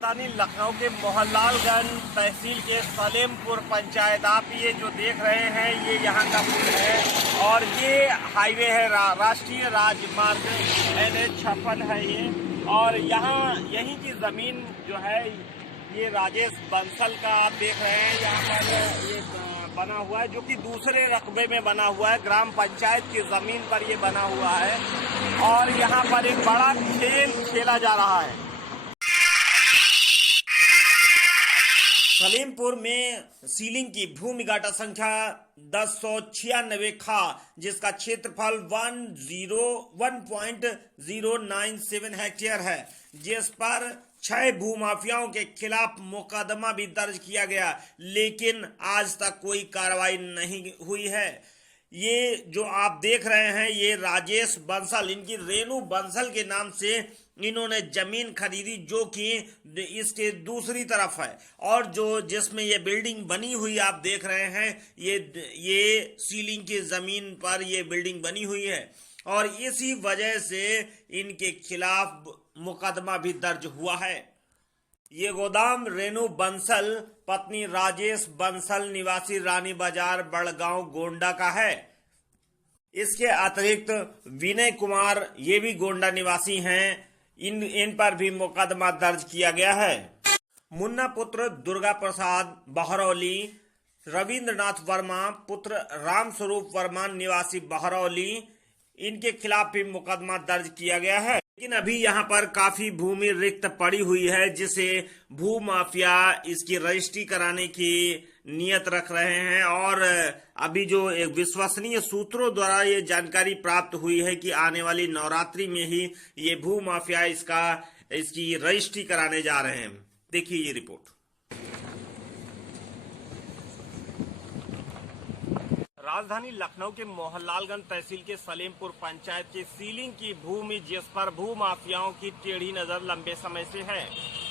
राजधानी लखनऊ के मोहनलालगंज तहसील के सलेमपुर पंचायत, आप ये जो देख रहे हैं ये यहाँ का पुल है और ये हाईवे है, राष्ट्रीय राजमार्ग NH-56 है ये। और यहाँ यहीं की ज़मीन जो है ये राजेश बंसल का आप देख रहे हैं, यहाँ पर ये बना हुआ है जो कि दूसरे रकबे में बना हुआ है, ग्राम पंचायत की ज़मीन पर ये बना हुआ है और यहाँ पर एक बड़ा खेल खेला जा रहा है। सलेमपुर में सीलिंग की भूमि गाटा संख्या 1096 खा, जिसका क्षेत्रफल 1.097 हेक्टेयर है, जिस पर 6 भूमाफियाओं के खिलाफ मुकदमा भी दर्ज किया गया, लेकिन आज तक कोई कार्रवाई नहीं हुई है। ये जो आप देख रहे हैं ये राजेश बंसल, इनकी रेणु बंसल के नाम से इन्होंने जमीन खरीदी जो कि इसके दूसरी तरफ है और जो जिसमें ये बिल्डिंग बनी हुई आप देख रहे हैं ये सीलिंग की जमीन पर ये बिल्डिंग बनी हुई है और इसी वजह से इनके खिलाफ मुकदमा भी दर्ज हुआ है। ये गोदाम रेणु बंसल पत्नी राजेश बंसल निवासी रानी बाजार बड़गांव गोंडा का है। इसके अतिरिक्त विनय कुमार ये भी गोंडा निवासी हैं, इन पर भी मुकदमा दर्ज किया गया है। मुन्ना पुत्र दुर्गा प्रसाद बहरौली, रविंद्रनाथ वर्मा पुत्र रामस्वरूप वर्मा निवासी बहरौली, इनके खिलाफ भी मुकदमा दर्ज किया गया है। लेकिन अभी यहाँ पर काफी भूमि रिक्त पड़ी हुई है जिसे भू माफिया इसकी रजिस्ट्री कराने की नियत रख रहे हैं और अभी जो एक विश्वसनीय सूत्रों द्वारा ये जानकारी प्राप्त हुई है कि आने वाली नवरात्रि में ही ये भू माफिया इसकी रजिस्ट्री कराने जा रहे हैं। देखिए ये रिपोर्ट। राजधानी लखनऊ के मोहनलालगंज तहसील के सलेमपुर पंचायत की सीलिंग की भूमि, जिस पर भू माफियाओं की टेढ़ी नजर लंबे समय से है।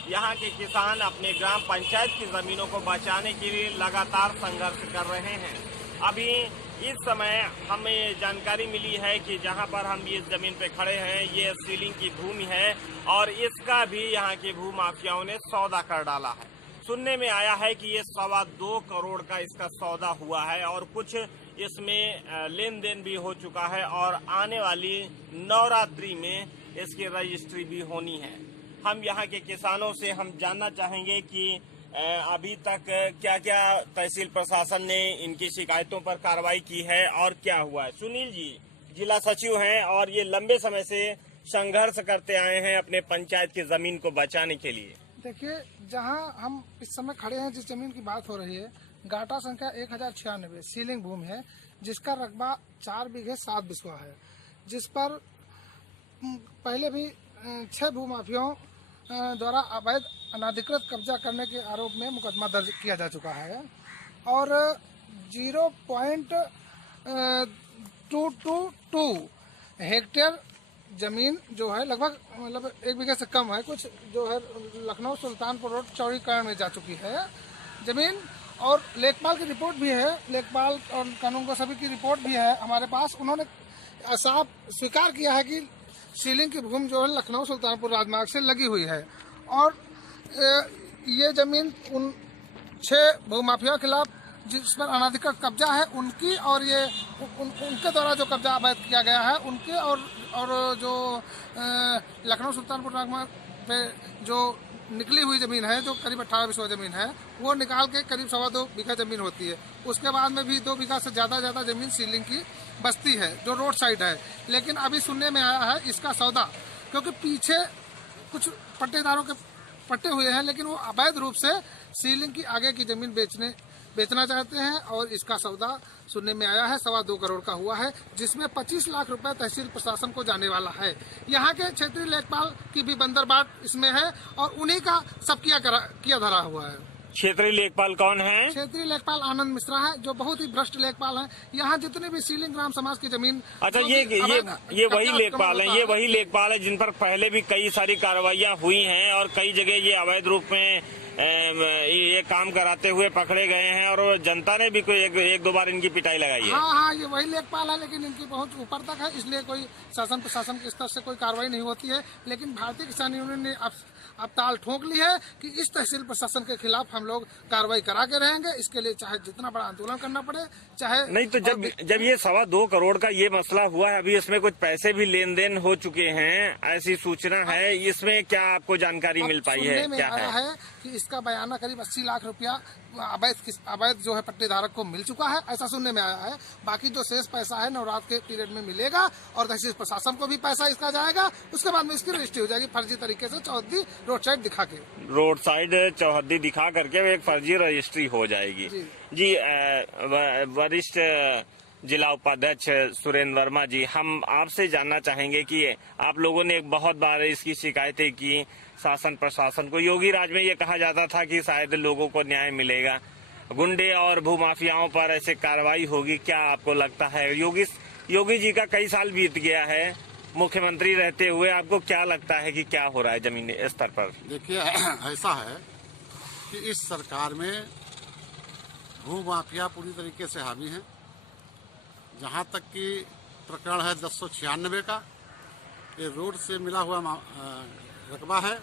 यहाँ के किसान अपने ग्राम पंचायत की जमीनों को बचाने के लिए लगातार संघर्ष कर रहे हैं। अभी इस समय हमें जानकारी मिली है कि जहाँ पर हम इस जमीन पे खड़े हैं ये सीलिंग की भूमि है और इसका भी यहाँ के भू माफियाओं ने सौदा कर डाला है। सुनने में आया है कि ये 2.25 करोड़ का इसका सौदा हुआ है और कुछ इसमें लेन देन भी हो चुका है और आने वाली नवरात्रि में इसकी रजिस्ट्री भी होनी है। हम यहाँ के किसानों से हम जानना चाहेंगे कि अभी तक क्या क्या तहसील प्रशासन ने इनकी शिकायतों पर कार्रवाई की है और क्या हुआ है। सुनील जी जिला सचिव हैं और ये लंबे समय से संघर्ष करते आए हैं अपने पंचायत की जमीन को बचाने के लिए। देखिए, जहां हम इस समय खड़े हैं, जिस जमीन की बात हो रही है, गाटा संख्या 1096 सीलिंग भूमि है, जिसका रकबा 4 बीघे 7 बिस्वा है, जिस पर पहले भी 6 भूमाफियाओं द्वारा अवैध अनाधिकृत कब्जा करने के आरोप में मुकदमा दर्ज किया जा चुका है और 0.222 हेक्टेयर जमीन जो है लगभग 1 बीघे से कम है, कुछ जो है लखनऊ सुल्तानपुर रोड चौड़ीकरण में जा चुकी है जमीन। और लेखपाल की रिपोर्ट भी है, लेखपाल और कानून को सभी की रिपोर्ट भी है हमारे पास। उन्होंने साफ स्वीकार किया है कि सीलिंग की भूमि जो है लखनऊ सुल्तानपुर राजमार्ग से लगी हुई है और ये जमीन उन 6 भूमाफिया के खिलाफ जिस पर अनाधिकृत कब्जा है उनकी और ये उनके द्वारा जो कब्जा अवैध किया गया है उनके और जो लखनऊ सुल्तानपुर राजमार्ग पे जो निकली हुई जमीन है जो करीब 18 बिस्वा जमीन है वो निकाल के करीब 2.25 बीघा जमीन होती है। उसके बाद में भी 2 बीघा से ज्यादा जमीन सीलिंग की बस्ती है जो रोड साइड है। लेकिन अभी सुनने में आया है इसका सौदा, क्योंकि पीछे कुछ पट्टेदारों के पट्टे हुए हैं लेकिन वो अवैध रूप से सीलिंग की आगे की जमीन बेचना चाहते हैं और इसका सौदा सुनने में आया है 2.25 करोड़ का हुआ है, जिसमें 25 लाख रुपए तहसील प्रशासन को जाने वाला है। यहाँ के क्षेत्रीय लेखपाल की भी बंदरबाट इसमें है और उन्हीं का सब किया धरा हुआ है। क्षेत्रीय लेखपाल कौन है? क्षेत्रीय लेखपाल आनंद मिश्रा है जो बहुत ही भ्रष्ट लेखपाल हैं। यहाँ जितने भी सीलिंग ग्राम समाज की जमीन। अच्छा, ये वही लेखपाल है, ये वही लेखपाल है जिन पर पहले भी कई सारी कार्रवाइयाँ हुई हैं और कई जगह ये अवैध रूप में ये काम कराते हुए पकड़े गए हैं और जनता ने भी कोई एक दो बार इनकी पिटाई लगाई है। हाँ, ये वही लेखपाल है, लेकिन इनकी पहुंच ऊपर तक है, इसलिए कोई शासन प्रशासन के स्तर से कोई कार्रवाई नहीं होती है। लेकिन भारतीय किसान यूनियन ने अब ताल ठोक ली है कि इस तहसील प्रशासन के खिलाफ हम लोग कार्रवाई करा के रहेंगे। इसके लिए चाहे जितना बड़ा आंदोलन करना पड़े, चाहे नहीं। तो जब ये 2.25 करोड़ का ये मसला हुआ है, अभी इसमें कुछ पैसे भी लेन देन हो चुके हैं, ऐसी सूचना है, इसमें क्या आपको जानकारी मिल पाई है? क्या है कि इसका बयाना करीब 80 लाख रुपया अवैध जो है पट्टेधारक को मिल चुका है, ऐसा सुनने में आया है। बाकी जो शेष पैसा है नवरात्र के पीरियड में मिलेगा और तहसील प्रशासन को भी पैसा इसका जाएगा। उसके बाद में इसकी रजिस्ट्री हो जाएगी फर्जी तरीके से, चौहद्दी रोड साइड दिखा के, रोड साइड चौहद्दी दिखा करके एक फर्जी रजिस्ट्री हो जाएगी। जी वरिष्ठ जिला उपाध्यक्ष सुरेंद्र वर्मा जी, हम आपसे जानना चाहेंगे कि आप लोगों ने बहुत बार इसकी शिकायतें की शासन प्रशासन को। योगी राज में ये कहा जाता था कि शायद लोगों को न्याय मिलेगा, गुंडे और भूमाफियाओं पर ऐसे कार्रवाई होगी, क्या आपको लगता है? योगी जी का कई साल बीत गया है मुख्यमंत्री रहते हुए, आपको क्या लगता है कि क्या हो रहा है जमीनी स्तर पर? देखिए, ऐसा है कि इस सरकार में भूमाफिया पूरी तरीके से हावी हैं। जहाँ तक कि प्रकरण है 1096 का, ये रोड से मिला हुआ रकबा है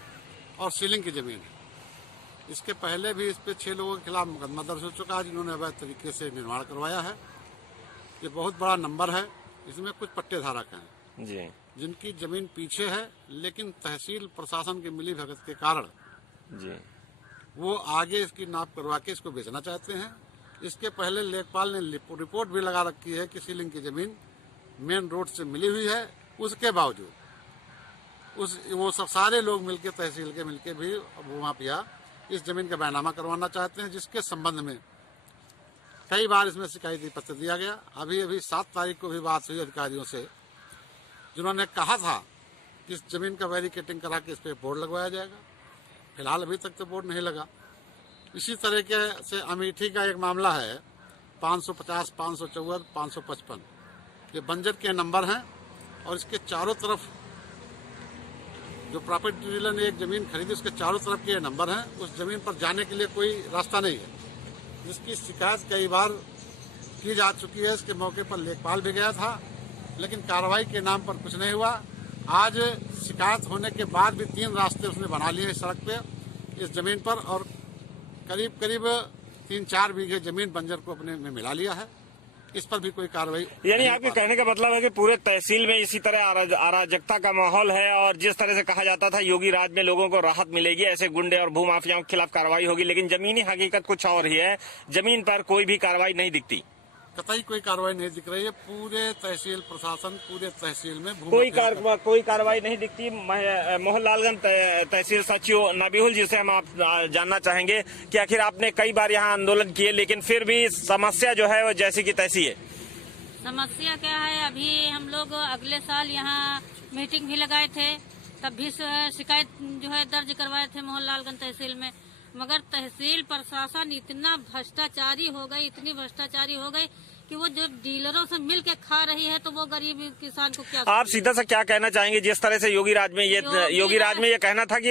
और सीलिंग की जमीन है। इसके पहले भी इस पे 6 लोगों के खिलाफ मुकदमा दर्ज हो चुका है जिन्होंने अवैध तरीके से निर्माण करवाया है। ये बहुत बड़ा नंबर है। इसमें कुछ पट्टेधारक हैं जी, जिनकी जमीन पीछे है, लेकिन तहसील प्रशासन की मिली भगत के कारण जी वो आगे इसकी नाप करवा के इसको बेचना चाहते हैं। इसके पहले लेखपाल ने रिपोर्ट भी लगा रखी है कि सीलिंग की जमीन मेन रोड से मिली हुई है। उसके बावजूद वो सब सारे लोग मिलके, तहसील के मिलके भी भूमाफिया इस जमीन का बैनामा करवाना चाहते हैं, जिसके संबंध में कई बार इसमें शिकायती पत्र दिया गया। अभी 7 तारीख को भी बात हुई अधिकारियों से, जिन्होंने कहा था कि इस जमीन का बैरिकेटिंग करा के इस पर बोर्ड लगवाया जाएगा। फिलहाल अभी तक तो बोर्ड नहीं लगा। इसी तरीके से अमेठी का एक मामला है 550, 554, 555, ये बंजर के नंबर हैं और इसके चारों तरफ जो प्रॉपर्टी डीलर ने एक जमीन खरीदी उसके चारों तरफ के ये नंबर हैं। उस जमीन पर जाने के लिए कोई रास्ता नहीं है, जिसकी शिकायत कई बार की जा चुकी है। इसके मौके पर लेखपाल भी गया था, लेकिन कार्रवाई के नाम पर कुछ नहीं हुआ। आज शिकायत होने के बाद भी 3 रास्ते उसने बना लिए इस सड़क पे, इस जमीन पर, और करीब 3-4 बीघे जमीन बंजर को अपने में मिला लिया है। इस पर भी कोई कार्रवाई, यानी आपके कहने का मतलब है कि पूरे तहसील में इसी तरह अराजकता का माहौल है और जिस तरह से कहा जाता था योगी राज में लोगों को राहत मिलेगी, ऐसे गुंडे और भूमाफियाओं के खिलाफ कार्रवाई होगी, लेकिन जमीनी हकीकत कुछ और ही है। जमीन पर कोई भी कार्रवाई नहीं दिखती, कतई कोई कार्रवाई नहीं दिख रही है। पूरे तहसील प्रशासन, पूरे तहसील में कोई कार्रवाई नहीं दिखती। मोहनलालगंज तहसील सचिव नबीहुल जी से हम आप जानना चाहेंगे कि आखिर आपने कई बार यहाँ आंदोलन किए, लेकिन फिर भी समस्या जो है वो जैसी की तैसी है। समस्या क्या है, अभी हम लोग अगले साल यहाँ मीटिंग भी लगाए थे, तब भी शिकायत जो है दर्ज करवाए थे मोहनलालगंज तहसील में, मगर तहसील प्रशासन इतना भ्रष्टाचारी हो गई, इतनी भ्रष्टाचारी हो गई कि वो जो डीलरों से मिल के खा रही है, तो वो गरीब किसान को क्या। आप सीधा सा क्या कहना चाहेंगे जिस तरह से योगी राज में ये कहना था कि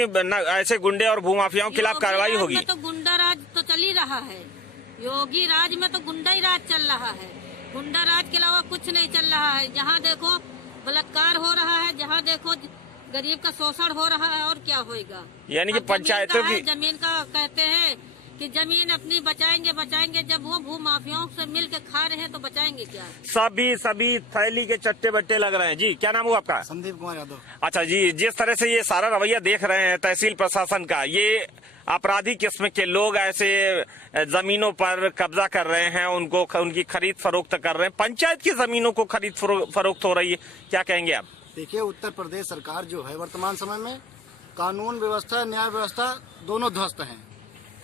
ऐसे गुंडे और भूमाफियाओं के खिलाफ कार्रवाई होगी? तो गुंडा राज तो चल ही रहा है। योगी राज में तो गुंडा ही राज चल रहा है, गुंडा राज के अलावा कुछ नहीं चल रहा है। जहाँ देखो बलात्कार हो रहा है, जहाँ देखो गरीब का शोषण हो रहा है, और क्या होएगा। यानी कि पंचायतों की जमीन का कहते हैं कि जमीन अपनी बचाएंगे, जब वो भूमाफियाओं से मिल के खा रहे हैं तो बचाएंगे क्या? सभी थैली के चट्टे बट्टे लग रहे हैं। जी, क्या नाम हुआ आपका? संदीप कुमार यादव। अच्छा जी, जिस तरह से ये सारा रवैया देख रहे हैं तहसील प्रशासन का, ये अपराधी किस्म के लोग ऐसे जमीनों पर कब्जा कर रहे हैं, उनकी खरीद फरोख्त कर रहे हैं, पंचायत की जमीनों को खरीद फरोख्त हो रही है, क्या कहेंगे आप? देखिए, उत्तर प्रदेश सरकार जो है वर्तमान समय में कानून व्यवस्था, न्याय व्यवस्था दोनों ध्वस्त हैं।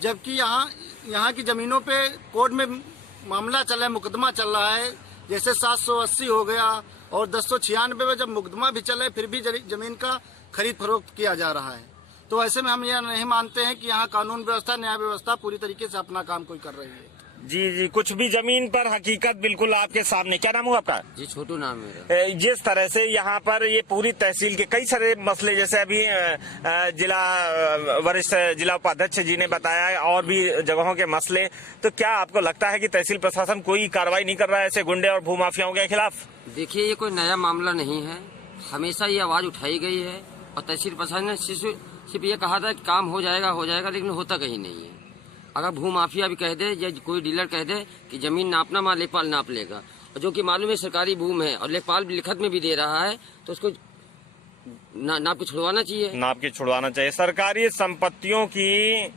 जबकि यहाँ की जमीनों पे कोर्ट में मामला चल रहा है, मुकदमा चल रहा है। जैसे 780 हो गया और 1096 में जब मुकदमा भी चल रहा है, फिर भी जमीन का खरीद फरोख्त किया जा रहा है। तो ऐसे में हम यह नहीं मानते हैं कि यहाँ कानून व्यवस्था, न्याय व्यवस्था पूरी तरीके से अपना काम कोई कर रही है। जी जी, कुछ भी जमीन पर हकीकत बिल्कुल आपके सामने। क्या नाम हुआ आपका? जी छोटू नाम है मेरा। जिस तरह से यहाँ पर ये पूरी तहसील के कई सारे मसले, जैसे अभी जिला वरिष्ठ जिला उपाध्यक्ष जी ने बताया, और भी जगहों के मसले, तो क्या आपको लगता है कि तहसील प्रशासन कोई कार्रवाई नहीं कर रहा है ऐसे गुंडे और भूमाफियाओं के खिलाफ? देखिए, ये कोई नया मामला नहीं है, हमेशा ये आवाज उठाई गई है और तहसील प्रशासन ने सिर्फ ये कहा था कि काम हो जाएगा, लेकिन होता कहीं नहीं है। अगर भूमाफिया भी कह दे या कोई डीलर कह दे कि जमीन नापना, वहाँ लेखपाल नाप लेगा, और जो कि मालूम है सरकारी भूमि है और लेखपाल भी लिखत में भी दे रहा है, तो उसको नाप के छुड़वाना चाहिए। नाप के छुड़वाना चाहिए। सरकारी संपत्तियों की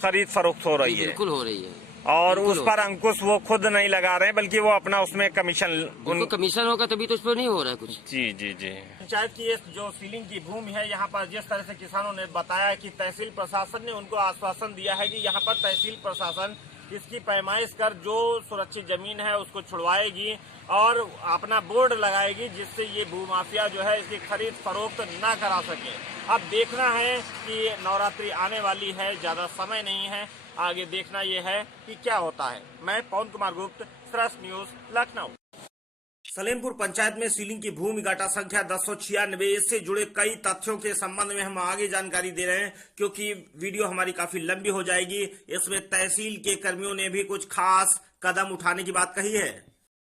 खरीद फरोख्त हो रही है, बिल्कुल हो रही है, और उस पर अंकुश वो खुद नहीं लगा रहे, बल्कि वो अपना उसमें कमीशन, उनको कमीशन होगा तभी तो उस पर नहीं हो रहा है कुछ। जी जी जी। पंचायत की जो सीलिंग की भूमि है, यहाँ पर जिस तरह से किसानों ने बताया कि तहसील प्रशासन ने उनको आश्वासन दिया है कि यहाँ पर तहसील प्रशासन इसकी पैमाइश कर जो सुरक्षित जमीन है उसको छुड़वाएगी और अपना बोर्ड लगाएगी, जिससे ये भूमाफिया जो है इसकी खरीद फरोख्त ना करा सके। अब देखना है कि नवरात्रि आने वाली है, ज्यादा समय नहीं है, आगे देखना ये है कि क्या होता है। मैं पवन कुमार गुप्त, श्रस न्यूज, लखनऊ। सलेमपुर पंचायत में सीलिंग की भूमि घाटा संख्या 1096, इससे जुड़े कई तथ्यों के संबंध में हम आगे जानकारी दे रहे हैं, क्योंकि वीडियो हमारी काफी लंबी हो जाएगी। इसमें तहसील के कर्मियों ने भी कुछ खास कदम उठाने की बात कही है।